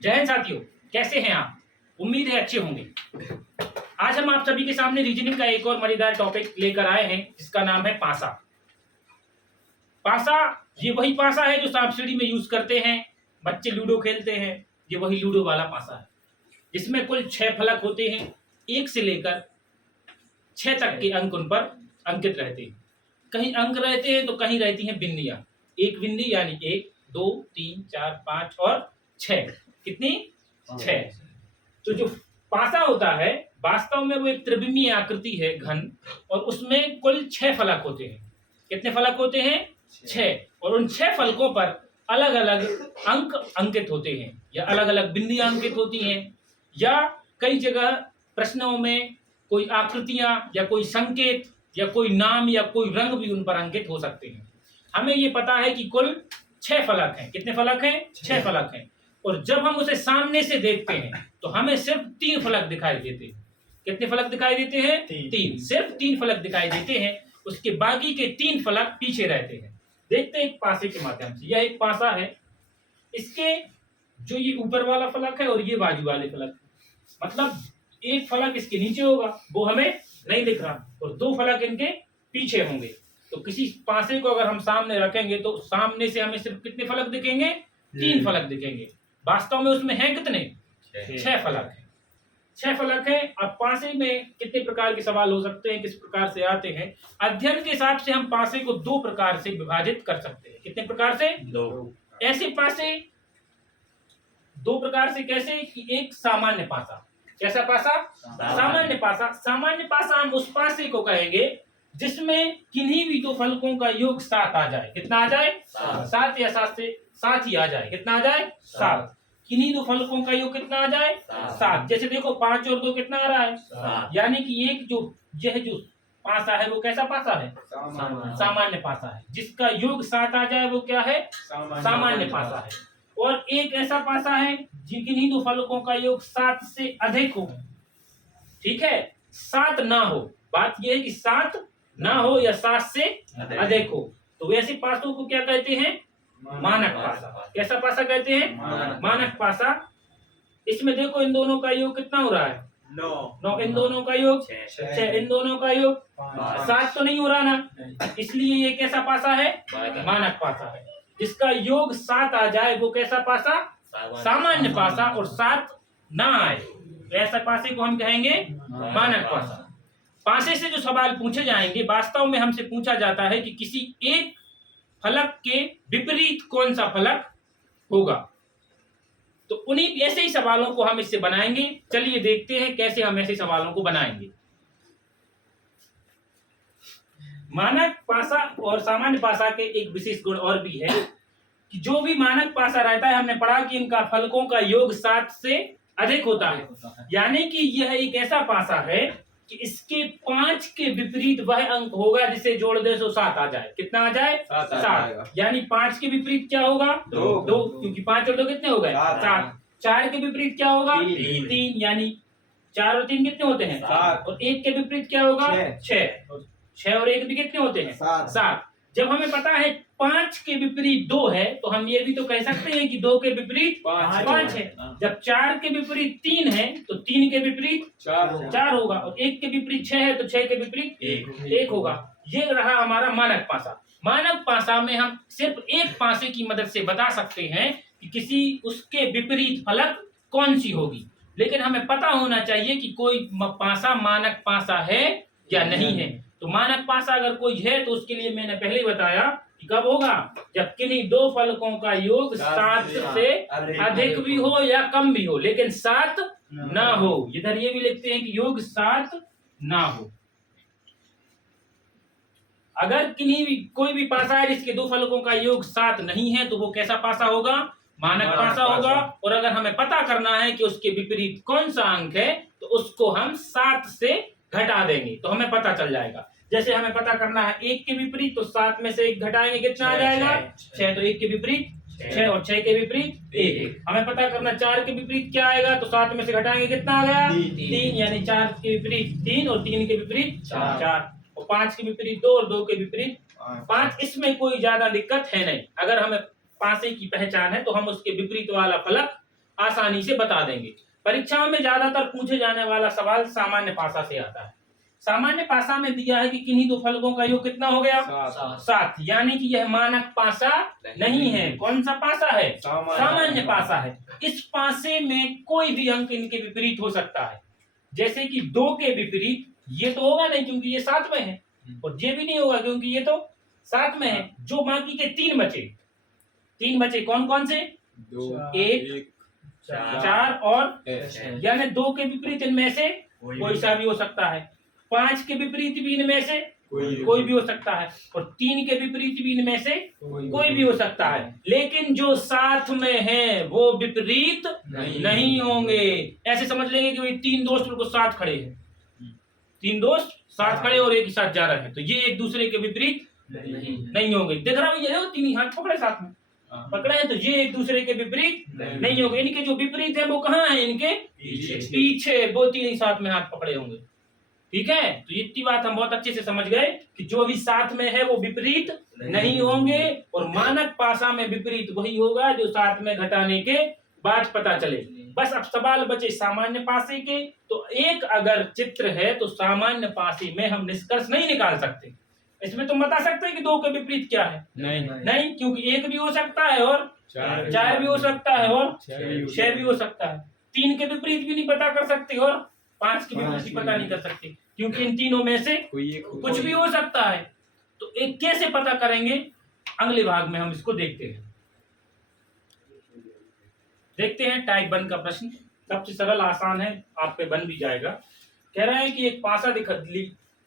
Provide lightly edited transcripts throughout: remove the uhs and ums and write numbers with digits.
जय हिंद साथियों, कैसे हैं आप? उम्मीद है अच्छे होंगे। आज हम आप सभी के सामने रीजनिंग का एक और मजेदार टॉपिक लेकर आए हैं जिसका नाम है पासा। पासा ये वही पासा है जो सांप सीढ़ी में यूज करते हैं, बच्चे लूडो खेलते हैं। ये वही लूडो वाला पासा है जिसमें कुल 6 फलक होते हैं। 1 से लेकर 6 तक के अंक उन पर अंकित रहते हैं। कहीं अंक रहते हैं तो कहीं रहती हैं बिंदियां। एक बिंदी यानी 1, 2, 3, 4, 5 और 6। कितनी? 6। तो जो पासा होता है वास्तव में वो एक त्रिविमीय आकृति है, घन, और उसमें कुल 6 फलक होते हैं। कितने फलक होते हैं? 6। और उन 6 फलकों पर अलग अलग अंक अंकित होते हैं या अलग अलग बिंदियां अंकित होती हैं, या कई जगह प्रश्नों में कोई आकृतियां या कोई संकेत या कोई नाम या कोई रंग भी उन पर अंकित हो सकते हैं। हमें ये पता है कि कुल 6 फलक हैं। कितने फलक हैं? 6 फलक हैं। और जब हम उसे सामने से देखते हैं तो हमें सिर्फ 3 फलक दिखाई देते हैं। कितने फलक दिखाई देते हैं? 3। सिर्फ 3 फलक दिखाई देते हैं। उसके बाकी के 3 फलक पीछे रहते हैं। देखते हैं एक पासे के माध्यम से। यह एक पासा है। इसके जो ये ऊपर वाला फलक है और ये बाजू वाले फलक, मतलब एक फलक इसके नीचे होगा, वो हमें नहीं दिख रहा, और 2 फलक इनके पीछे होंगे। तो किसी पासे को अगर हम सामने रखेंगे तो सामने से हमें सिर्फ कितने फलक दिखेंगे? 3 फलक दिखेंगे। वास्तव में उसमें हैं कितने? 6 फलक हैं। 6 फलक हैं। अब पासे में कितने प्रकार के सवाल हो सकते हैं, किस प्रकार से आते हैं? अध्ययन के हिसाब से हम पासे को 2 प्रकार से विभाजित कर सकते हैं। कितने प्रकार से? 2। ऐसे पासे 2 प्रकार से कैसे कि एक सामान्य पासा। कैसा पासा? सामान्य पासा। सामान्य पासा हम उस पासे को कहेंगे जिसमें किन्हीं भी 2 फलकों का योग 7 आ जाए। कितना आ जाए? 7 या 7 से 7 ही आ जाए। कितना आ जाए? 7। किन्हीं 2 फलकों का योग कितना आ जाए? 7। जैसे देखो 5 और 2 कितना आ रहा है? यानी कि एक यह जो पासा है वो कैसा पासा है? सामान्य पासा है। जिसका योग 7 आ जाए वो क्या है? सामान्य पासा है। और एक ऐसा पासा है किन्हीं 2 फलकों का योग 7 से अधिक हो। ठीक है, 7 ना हो। बात यह है कि 7 ना हो या 7 से अधिक हो। तो वैसे पासों को क्या कहते हैं? मानक पासा। कैसा पासा कहते हैं? मानक पासा। इसमें देखो इन दोनों का योग कितना हो रहा है? 9। इन दोनों का योग 6। इन दोनों का योग 7 तो नहीं हो रहा ना, इसलिए ये कैसा पासा है? मानक पासा है। जिसका योग 7 आ जाए वो कैसा पासा? सामान्य पासा। और 7 ना आए तो ऐसा पासे को हम कहेंगे मानक पासा। पासे से जो सवाल पूछे जाएंगे वास्तव में हमसे पूछा जाता है कि किसी एक फलक के विपरीत कौन सा फलक होगा। तो उन्हीं ऐसे ही सवालों को हम इससे बनाएंगे। चलिए देखते हैं कैसे हम ऐसे सवालों को बनाएंगे। मानक पासा और सामान्य पासा के एक विशेष गुण और भी है कि जो भी मानक पासा रहता है, हमने पढ़ा कि इनका फलकों का योग 7 से अधिक होता है। यानी कि यह एक ऐसा पासा है कि इसके 5 के विपरीत वह अंक होगा जिसे जोड़ दे तो 7 आ जाए। कितना आ जाए? 7। यानी 5 के विपरीत क्या होगा? 2, क्योंकि 5 और 2 कितने हो गए? 7। 4 के विपरीत क्या होगा? 3। यानी 4 और 3 कितने होते हैं? 7। और 1 के विपरीत क्या होगा? 6। 6 और 1 भी कितने होते हैं? 7। जब हमें पता है 5 के विपरीत 2 है तो हम ये भी तो कह सकते हैं कि 2 के विपरीत 5 है। जब 4 के विपरीत 3 है तो 3 के विपरीत 4 होगा, और 1 के विपरीत 6 है तो 6 के विपरीत 1 होगा। ये रहा हमारा मानक पासा। मानक पासा में हम सिर्फ एक पासे की मदद से बता सकते हैं कि किसी उसके विपरीत फलक कौन सी होगी, लेकिन हमें पता होना चाहिए कि कोई पासा मानक पासा है या नहीं है। तो मानक पासा अगर कोई है तो उसके लिए मैंने पहले ही बताया कि कब होगा? जब किन्हीं 2 फलकों का योग 7 से अधिक भी हो या कम भी हो, लेकिन 7 ना हो। इधर ये भी लिखते हैं कि योग 7 ना हो। अगर कोई भी पासा है जिसके 2 फलकों का योग 7 नहीं है तो वो कैसा पासा होगा? मानक पासा होगा। और अगर हमें पता करना है कि उसके विपरीत कौन सा अंक है तो उसको हम 7 से घटा देंगे तो हमें पता चल जाएगा। जैसे हमें पता करना है 1 के विपरीत, तो 7 में से 1 घटाएंगे, कितना आ जाएगा? 6। तो 1 के विपरीत 6 और 6 के विपरीत 1। हमें पता करना 4 के विपरीत क्या आएगा, तो 7 में से घटाएंगे, कितना आ गया? 3। यानी 4 के विपरीत 3 और 3 के विपरीत 4। और 5 के विपरीत 2 और 2 के विपरीत 5। इसमें कोई ज्यादा दिक्कत है नहीं। अगर हमें पासे की पहचान है तो हम उसके विपरीत वाला फलक आसानी से बता देंगे। परीक्षाओं में ज्यादातर पूछे जाने वाला सवाल सामान्य पासा से आता है। सामान्य पासा में दिया है कि किन्हीं दो फलकों का योग कितना हो गया? 7। यानी कि यह मानक पासा नहीं है। कौन सा पासा है? सामान्य पासा है। इस पासे में कोई भी अंक इनके विपरीत हो सकता है। जैसे कि 2 के विपरीत ये तो होगा नहीं क्योंकि ये 7 में है, और ये भी नहीं होगा क्योंकि ये तो 7 में है। जो बाकी के 3 बचे कौन कौन से? 1, 4 और यानी 2 के विपरीत इनमें से कोई सा भी हो सकता है। 5 के विपरीत भी इनमें से कोई भी हो सकता है, और 3 के विपरीत भी इनमें से कोई भी हो सकता है। लेकिन जो साथ में है वो विपरीत नहीं होंगे। ऐसे समझ लेंगे कि भाई 3 दोस्त बिल्कुल साथ खड़े हैं, 3 दोस्त साथ खड़े और एक ही साथ जा रहे हैं, तो ये एक दूसरे के विपरीत नहीं होंगे। देख रहा भैया, 3 हाथ पकड़े साथ में पकड़े हैं, तो ये एक दूसरे के विपरीत नहीं होंगे। इनके जो विपरीत है वो कहाँ है? इनके पीछे वो 3 ही साथ में हाथ पकड़े होंगे। ठीक है, तो इतनी बात हम बहुत अच्छे से समझ गए कि जो भी साथ में है वो विपरीत नहीं होंगे, और मानक पासा में विपरीत वही होगा जो साथ में घटाने के बाद पता चले। बस अब सवाल बचे सामान्य पासे के। तो एक अगर चित्र है तो सामान्य पासे में हम निष्कर्ष नहीं निकाल सकते। इसमें तुम बता सकते हैं कि 2 के विपरीत क्या है? नहीं, क्योंकि 1 भी हो सकता है और 4 भी हो सकता है और 6 भी हो सकता है। 3 के विपरीत भी नहीं पता कर सकते और 5 के विपरीत पता नहीं कर सकते, क्योंकि इन तीनों में से कुछ भी हो सकता है। तो एक कैसे पता करेंगे? अगले भाग में हम इसको देखते हैं। टाइप 1 का प्रश्न सबसे सरल आसान है, आप पे बन भी जाएगा। कह रहा है कि एक पासा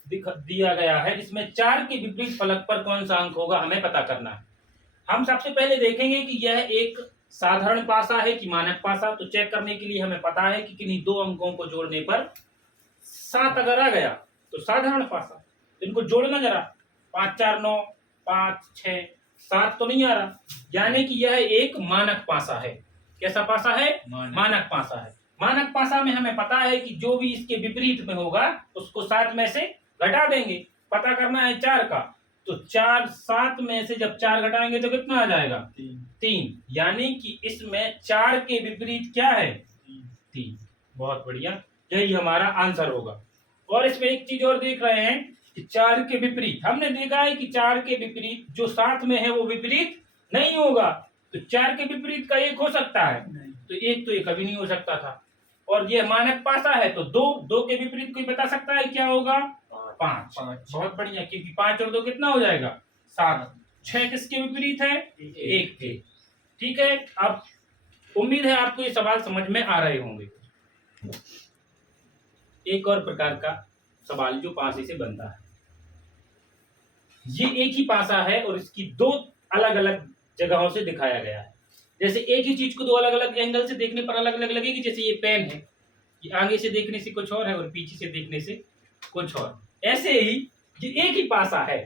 दिया गया है जिसमें 4 के विपरीत फलक पर कौन सा अंक होगा, हमें पता करना है। हम सबसे पहले देखेंगे कि यह एक साधारण पासा है कि मानक पासा। तो चेक करने के लिए हमें पता है कि किन्हीं 2 अंकों को जोड़ने पर 7 अगर आ गया तो साधारण पासा। इनको जोड़ना जरा, 5 4 9, 5 6 7 तो नहीं आ रहा, यानी कि यह एक मानक पासा है। कैसा पासा है? मानक पासा है। मानक पासा में हमें पता है कि जो भी इसके विपरीत में होगा उसको 7 में से घटा देंगे। पता करना है 4 का, तो 4 7 में से जब 4 घटाएंगे तो कितना आ जाएगा? 3। यानी कि इसमें 4 के विपरीत क्या है? 3। बहुत बढ़िया, यही हमारा आंसर होगा। और इसमें एक चीज और देख रहे हैं कि 4 के विपरीत हमने देखा है कि 4 के विपरीत जो साथ में है वो विपरीत नहीं होगा। तो 4 के विपरीत का 1 हो सकता है, तो 1 तो ये कभी नहीं हो सकता था। और ये मानक पासा है तो 2 के विपरीत कोई बता सकता है क्या होगा? 5। बहुत बढ़िया, क्योंकि 5 और 2 कितना हो जाएगा? 7। 6 किसके विपरीत है? 1 के। ठीक है, अब उम्मीद है आपको ये सवाल समझ में आ रहे होंगे। एक और प्रकार का सवाल जो पासे से बनता है, ये एक ही पासा है और इसकी 2 अलग अलग जगहों से दिखाया गया है। जैसे एक ही चीज को 2 अलग अलग एंगल से देखने पर अलग अलग लगेगी। जैसे ये पेन है, ये आगे से देखने से कुछ और है और पीछे से देखने से कुछ और। ऐसे ही ये एक ही पासा है,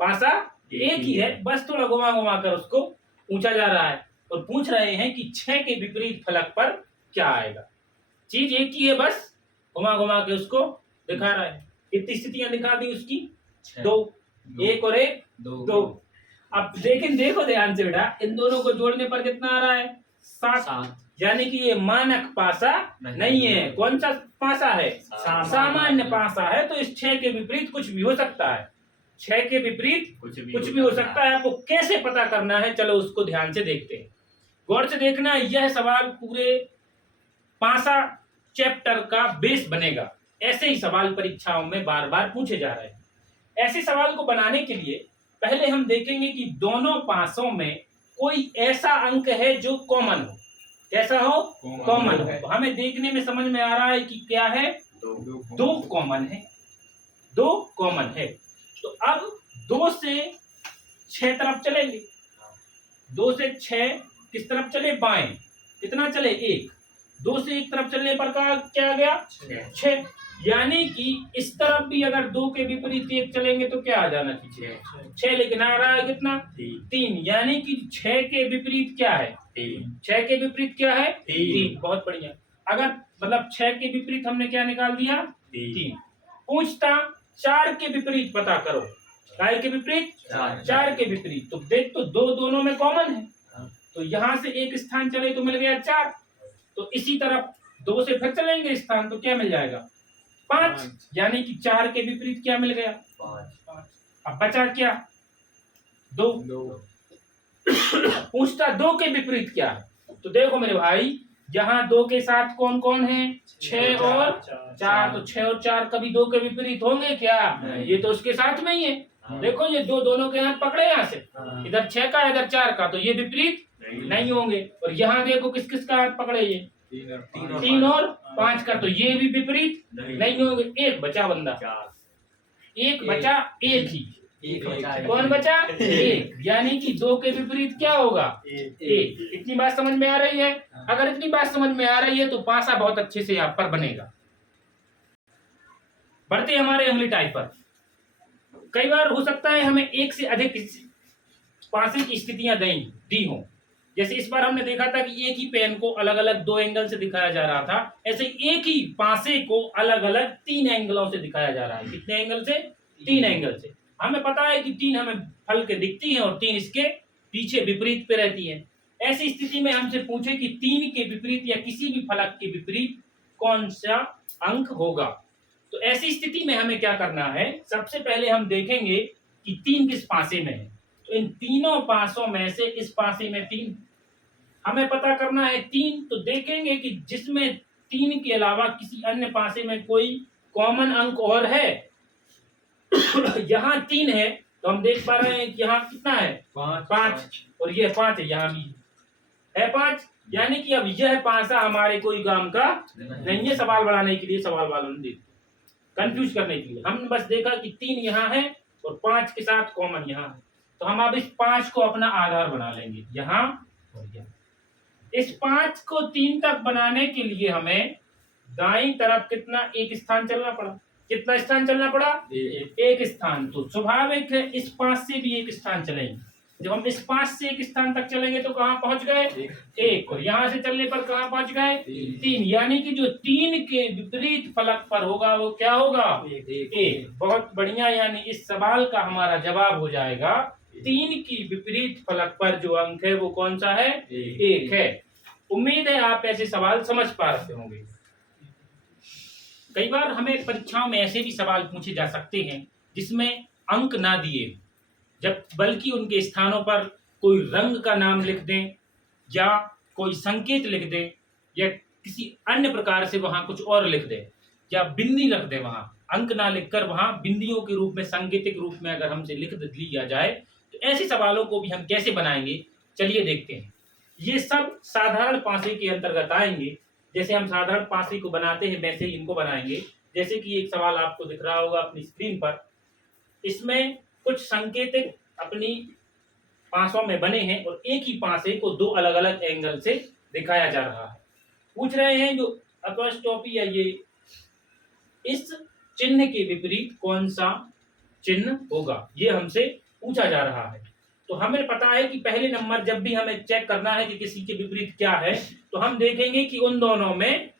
पासा एक ही है, बस थोड़ा घुमा घुमा कर उसको पूछा जा रहा है और पूछ रहे हैं कि 6 के विपरीत फलक पर क्या आएगा। चीज एक ही है, बस घुमा घुमा के उसको दिखा रहा है। कितनी स्थितियां दिखा दी उसकी? 2, 1 और 1 2। अब लेकिन देखो ध्यान से बेटा, इन दोनों को जोड़ने पर कितना आ रहा है? 7। यानी कि ये मानक पासा नहीं है। कौन सा पासा है? सामान्य पासा है। तो इस 6 के विपरीत कुछ भी हो सकता है। 6 के विपरीत कुछ भी हो सकता है। आपको कैसे पता करना है, चलो उसको ध्यान से देखते हैं। गौर से देखना, यह सवाल पूरे पासा चैप्टर का बेस बनेगा। ऐसे ही सवाल परीक्षाओं में बार बार पूछे जा रहे हैं। ऐसे सवाल को बनाने के लिए पहले हम देखेंगे कि दोनों पासों में कोई ऐसा अंक है जो कॉमन हो। कैसा हो? कॉमन हो। हमें देखने में समझ में आ रहा है कि क्या है? 2 कॉमन है। 2 कॉमन है। तो अब 2 से 6 तरफ चलेंगे। 2 से 6 किस तरफ चले? बाएं। कितना चले? 1। 2 से 1 तरफ चलने पर क्या आ गया? 6। यानी कि इस तरफ भी अगर 2 के विपरीत 1 चलेंगे तो क्या आ जाना चाहिए? 6। लेकिन आ रहा है कितना? 3। यानी कि 6 के विपरीत क्या है? 6 के विपरीत क्या है? 3। बहुत बढ़िया। अगर मतलब 6 के विपरीत हमने क्या निकाल दिया? 3। पूछता 4 के विपरीत पता करो। काय के विपरीत? 4 के विपरीत। तो देख, तो 2 दोनों में कॉमन है, तो यहां से 1 स्थान चले तो मिल गया 4। तो इसी तरह 2 से फिर चलेंगे स्थान, तो क्या मिल जाएगा 5, यानी कि 4 के विपरीत क्या मिल गया 5। अब बचा क्या 2। पूछता 2 के विपरीत क्या है, तो देखो मेरे भाई यहाँ 2 के साथ कौन कौन है 6 और 4, तो 6 और 4 कभी 2 के विपरीत होंगे क्या, ये तो उसके साथ में ही है। देखो ये दोनों के हाथ पकड़े यहाँ से, इधर 6 का इधर 4 का, तो ये विपरीत नहीं होंगे। और यहाँ देखो किस किस का हाथ पकड़े, ये 3 और 5 का, तो ये भी विपरीत नहीं होंगे। एक बचा बंदा, एक बचा, एक ही कौन बचा 1, यानी कि 2 के विपरीत क्या होगा 1। इतनी बात समझ में आ रही है? अगर इतनी बात समझ में आ रही है तो पासा बहुत अच्छे से यहाँ पर बनेगा। बढ़ते हमारे अगले टाइप पर। कई बार हो सकता है हमें एक से अधिक पासे की स्थितियां दी हों। जैसे इस बार हमने देखा था कि एक ही पेन को अलग अलग 2 एंगल से दिखाया जा रहा था, ऐसे एक ही पासे को अलग अलग 3 एंगलों से दिखाया जा रहा है। कितने एंगल से 3 एंगल से। हमें पता है कि 3 हमें फल के दिखती हैं और 3 इसके पीछे विपरीत पे रहती है। ऐसी स्थिति में हमसे पूछे कि 3 के विपरीत या किसी भी फलक के विपरीत कौन सा अंक होगा, तो ऐसी स्थिति में हमें क्या करना है, सबसे पहले हम देखेंगे कि 3 किस पासे में है। तो इन तीनों पासों में से इस पासे में 3 हमें पता करना है 3, तो देखेंगे कि जिसमें 3 के अलावा किसी अन्य पासे में कोई कॉमन अंक और है। यहाँ 3 है तो हम देख पा रहे हैं कि यहाँ कितना है 5 और ये 5 है, यहाँ भी है 5, यानी कि अब यह पासा हमारे कोई काम का नहीं है। सवाल बढ़ाने के लिए सवाल वालों ने कंफ्यूज करने के लिए हम बस देखा कि 3 यहाँ है और 5 के साथ कॉमन यहाँ है, तो हम अब इस 5 को अपना आधार बना लेंगे यहाँ और यहाँ। इस 5 को 3 तक बनाने के लिए हमें दाईं तरफ कितना एक स्थान चलना पड़ा, कितना स्थान चलना पड़ा एक स्थान। तो स्वाभाविक है इस 5 से भी एक स्थान चलेंगे। जब हम इस 5 से एक स्थान तक चलेंगे तो कहाँ पहुंच गए 1, और यहाँ से चलने पर कहाँ पहुंच गए 3, यानी कि जो 3 के विपरीत फलक पर होगा वो क्या होगा 1। बहुत बढ़िया, यानी इस सवाल का हमारा जवाब हो जाएगा 3 की विपरीत फलक पर जो अंक है वो कौन सा है 1 है। उम्मीद है आप ऐसे सवाल समझ पा रहे होंगे। कई बार हमें परीक्षाओं में ऐसे भी सवाल पूछे जा सकते हैं जिसमें अंक ना दिए, जब बल्कि उनके स्थानों पर कोई रंग का नाम लिख दें या कोई संकेत लिख दें या किसी अन्य प्रकार से वहां कुछ और लिख दें या बिंदी रख दें, वहां अंक ना लिखकर वहां बिंदियों के रूप में सांकेतिक रूप में अगर हमसे लिख लिया जाए, तो ऐसे सवालों को भी हम कैसे बनाएंगे चलिए देखते हैं। ये सब साधारण पासे के अंतर्गत आएंगे। जैसे हम साधारण पासे को बनाते हैं वैसे ही इनको बनाएंगे। जैसे कि एक सवाल आपको दिख रहा होगा अपनी स्क्रीन पर, इसमें कुछ संकेतिक अपनी पासों में बने हैं और एक ही पासे को 2 अलग अलग एंगल से दिखाया जा रहा है। पूछ रहे हैं जो अपॉस्ट्रोफी है, ये इस चिन्ह के विपरीत कौन सा चिन्ह होगा, ये हमसे पूछा जा रहा है। तो हमें पता है कि पहले नंबर जब भी हमें चेक करना है कि किसी के विपरीत क्या है, तो हम देखेंगे कि उन दोनों में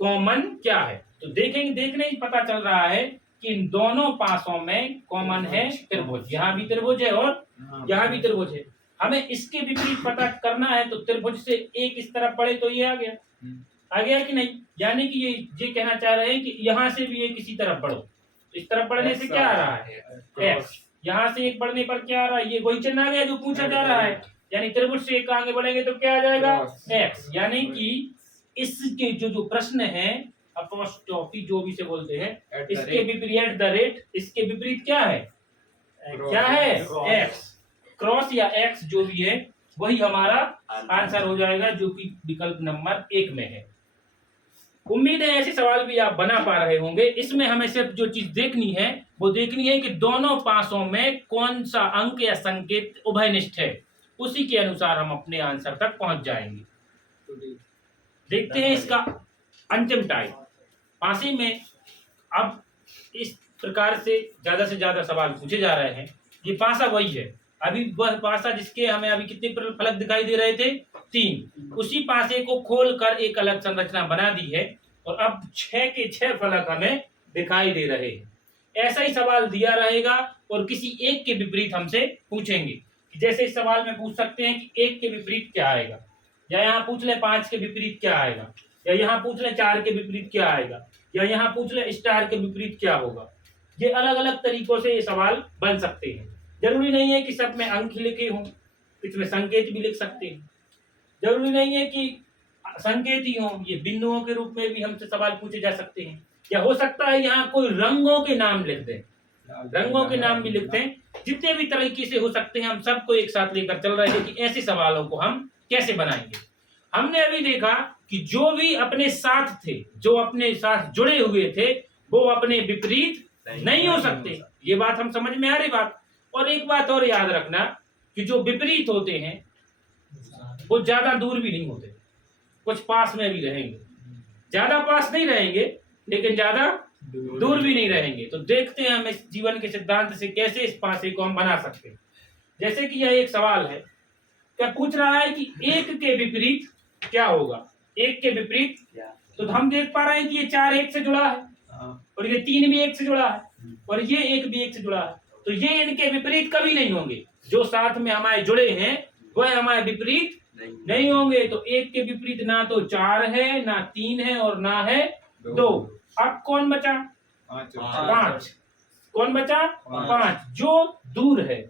कॉमन क्या है। तो देखेंगे, देखने ही पता चल रहा है कि इन दोनों पासों में कॉमन है त्रिभुज। यहाँ भी त्रिभुज है और यहाँ भी त्रिभुज है। हमें इसके विपरीत पता करना है, तो त्रिभुज से एक इस तरफ पड़े तो ये आ गया कि नहीं, यानी कि ये कहना चाह रहे हैं कि यहाँ से भी एक इसी तरफ बढ़ो। तो इस तरफ बढ़ने से क्या आ रहा है एक्स, यहाँ से एक बढ़ने पर क्या आ रहा है, ये वही चिन्ह आ गया जो पूछा जा रहा है। यानी त्रिभुज से एक आगे बढ़ेंगे तो क्या आ जाएगा एक्स, यानी कि इसके जो प्रश्न है अपॉस्ट्रोफी जो भी से बोलते हैं, इसके विपरीत द रेट, इसके विपरीत क्या है एक्स, क्रॉस या एक्स जो भी है वही हमारा आंसर हो जाएगा, जो कि विकल्प नंबर 1 में है। उम्मीद है ऐसे सवाल भी आप बना पा रहे होंगे। इसमें हमें सिर्फ जो चीज देखनी है वो देखनी है कि दोनों पासों में कौन सा अंक या संकेत उभयनिष्ठ है, उसी के अनुसार हम अपने आंसर तक पहुंच जाएंगे। देखते हैं इसका अंतिम टाइप पासे में। अब इस प्रकार से ज्यादा सवाल पूछे जा रहे हैं। ये पासा वही है, अभी वह पासा जिसके हमें अभी कितने फलक दिखाई दे रहे थे 3, उसी पासे को खोलकर एक अलग संरचना बना दी है और अब 6 के 6 फलक हमें दिखाई दे रहे हैं। ऐसा ही सवाल दिया रहेगा और किसी एक के विपरीत हमसे पूछेंगे। जैसे इस सवाल में पूछ सकते हैं कि 1 के विपरीत क्या आएगा, या यहाँ पूछ ले 5 के विपरीत क्या आएगा, या यहाँ पूछ ले 4 के विपरीत क्या आएगा, या यहाँ पूछ ले स्टार के विपरीत क्या होगा। ये अलग अलग तरीकों से ये सवाल बन सकते हैं। जरूरी नहीं है कि सब में अंक लिखे हों, इसमें संकेत भी लिख सकते हैं। जरूरी नहीं है कि संकेत ही हों, ये बिंदुओं के रूप में भी हमसे सवाल पूछे जा सकते हैं। या हो सकता है यहाँ कोई रंगों के नाम लिख दें, रंगों के नाम भी लिखते हैं। जितने भी तरीके से हो सकते हैं हम सबको एक साथ लेकर चल रहे हैं कि ऐसे सवालों को हम कैसे बनाएंगे। हमने अभी देखा कि जो भी अपने साथ थे, जो अपने साथ जुड़े हुए थे, वो अपने विपरीत नहीं हो सकते। ये बात हम समझ में आ रही बात। और एक बात और याद रखना कि जो विपरीत होते हैं वो ज्यादा दूर भी नहीं होते, कुछ पास में भी रहेंगे। ज्यादा पास नहीं रहेंगे लेकिन ज्यादा दूर भी नहीं रहेंगे। तो देखते हैं हम इस जीवन के सिद्धांत से कैसे इस पासे को हम बना सकते हैं। जैसे कि यह एक सवाल है, क्या पूछ रहा है कि 1 के विपरीत क्या होगा। 1 के विपरीत, तो हम देख पा रहे हैं कि ये 4 1 से जुड़ा है और ये 3 भी 1 से जुड़ा है और ये 1 भी 1 से जुड़ा है। तो ये इनके विपरीत कभी नहीं होंगे। जो साथ में हमारे जुड़े हैं वह हमारे विपरीत नहीं होंगे। तो 1 के विपरीत ना तो 4 है, ना 3 है और ना है 2। अब कौन बचा? 5। कौन बचा? 5, जो दूर है।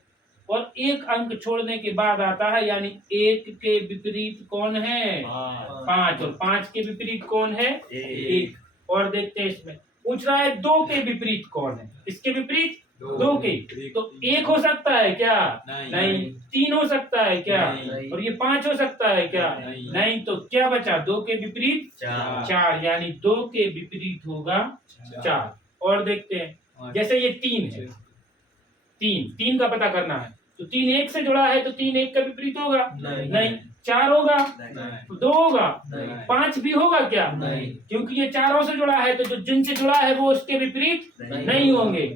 और 1 अंक छोड़ने के बाद आता है, यानी 1 के विपरीत कौन है? 5। और 5 के विपरीत कौन है? 1। और देखते हैं इसमें पूछ रहा है 2 के विपरीत कौन है। इसके विपरीत 2 के, तो 1 हो सकता है क्या? नहीं। 3 हो सकता है क्या? और ये 5 हो सकता है क्या? नहीं। तो क्या बचा? 2 के विपरीत 4, यानी 2 के विपरीत होगा 4। और देखते हैं जैसे ये 3 है, 3 का पता करना है। तो 3 1 से जुड़ा है तो 3 1 का विपरीत होगा? नहीं। 4 होगा? 2 होगा? 5 भी होगा क्या? क्योंकि ये 4 से जुड़ा है तो जो जिनसे जुड़ा है वो उसके विपरीत नहीं होंगे।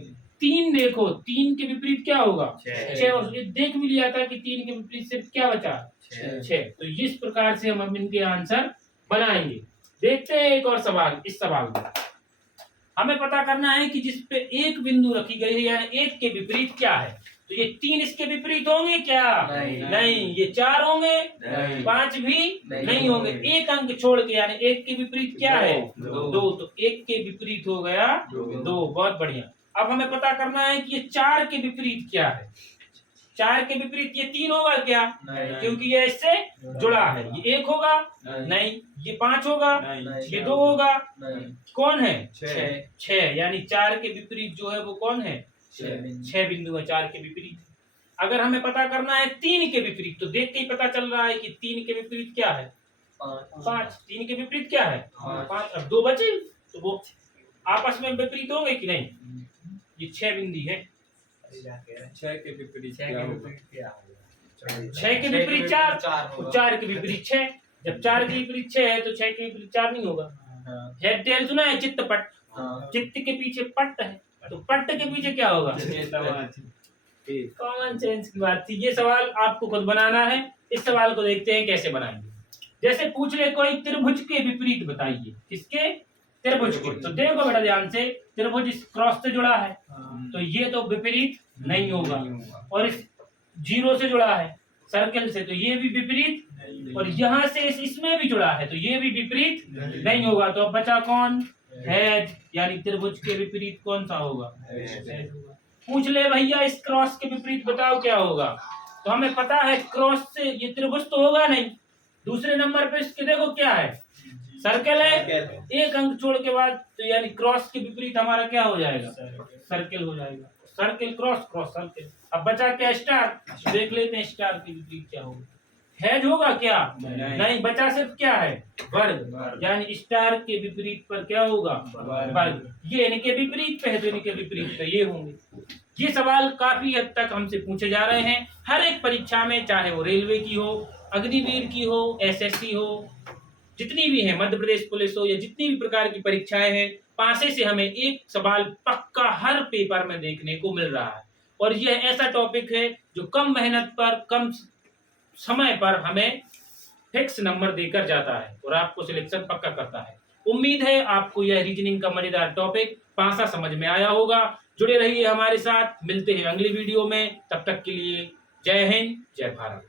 3 देखो, 3 के विपरीत क्या होगा? 6। और ये देख भी लिया था कि 3 के विपरीत सिर्फ क्या बचा? 6। तो इस प्रकार से हम इनके आंसर बनाएंगे। देखते हैं एक और सवाल। इस सवाल में हमें पता करना है कि जिस पे 1 बिंदु रखी गई है, यानी 1 के विपरीत क्या है। तो ये 3 इसके विपरीत होंगे क्या? नहीं। ये 4 होंगे? 5 भी नहीं होंगे। 1 अंक छोड़ के, यानी 1 के विपरीत क्या है? 2। तो 1 के विपरीत हो गया 2। बहुत बढ़िया। अब हमें पता करना है कि ये 4 के विपरीत क्या है। 4 के विपरीत ये 3 होगा क्या? क्योंकि ये इससे जुड़ा है। ये 1 होगा? नहीं। ये 5 होगा? ये 2 होगा? कौन है? 6। यानी 4 के विपरीत जो है वो कौन है? 6 बिंदु है 4 के विपरीत। अगर हमें पता करना है 3 के विपरीत, तो देख के ही पता चल रहा है कि 3 के विपरीत क्या है? 5। 3 के विपरीत क्या है? 5। अब 2 बचे तो वो आपस में विपरीत होंगे कि नहीं? ये 6 बिंदी है। 6 के विपरीत 6 के विपरीत 4, 4 के विपरीत 6। जब 4 के विपरीत 6 है तो 6 के विपरीत 4 नहीं होगा। हेड टेल सुना है? चित्तपट। चित्त के पीछे पट्ट है, तो पट्ट के पीछे क्या होगा? कॉमन सेंस की बात थी। ये सवाल आपको खुद बनाना है। इस सवाल को देखते हैं कैसे बनाएंगे। जैसे पूछ ले कोई त्रिभुज के विपरीत बताइए। किसके? त्रिभुज के। तो देखो बेटा ध्यान से, त्रिभुज इस क्रॉस से जुड़ा है तो ये तो विपरीत नहीं होगा। और इस 0 से जुड़ा है सर्कल से, तो ये भी विपरीत। और यहाँ से इसमें भी जुड़ा है तो ये भी विपरीत नहीं होगा। तो अब बचा कौन? हेड। यानी त्रिभुज के विपरीत कौन सा होगा? पूछ ले भैया इस क्रॉस के विपरीत बताओ क्या होगा। तो हमें पता है क्रॉस से ये त्रिभुज तो होगा नहीं। दूसरे नंबर पे इसके देखो क्या है? सर्कल है। 1 अंक छोड़ के बाद, तो यानी क्रॉस के विपरीत हमारा क्या हो जाएगा? सर्कल हो जाएगा। Circle cross, cross circle. अब बचा क्या? स्टार। देख लेते हैं स्टार के विपरीत क्या होगा। हेड होगा क्या? नहीं। बचा सिर्फ क्या है? वर्ग। यानी स्टार के विपरीत पर क्या होगा? वर्ग। ये इनके विपरीत पे है तो इनके विपरीत पे ये होंगे। ये सवाल काफी हद तक हमसे पूछे जा रहे हैं हर एक परीक्षा में, चाहे वो रेलवे की हो, अग्निवीर की हो, एसएससी हो, जितनी भी है, मध्य प्रदेश पुलिस हो, या जितनी भी प्रकार की परीक्षाएं हैं, पासे से हमें एक सवाल पक्का हर पेपर में देखने को मिल रहा है। और यह ऐसा टॉपिक है जो कम मेहनत पर, कम समय पर हमें फिक्स नंबर देकर जाता है और आपको सिलेक्शन पक्का करता है। उम्मीद है आपको यह रीजनिंग का मजेदार टॉपिक पासा समझ में आया होगा। जुड़े रहिए हमारे साथ। मिलते हैं अगली वीडियो में। तब तक के लिए जय हिंद, जय भारत।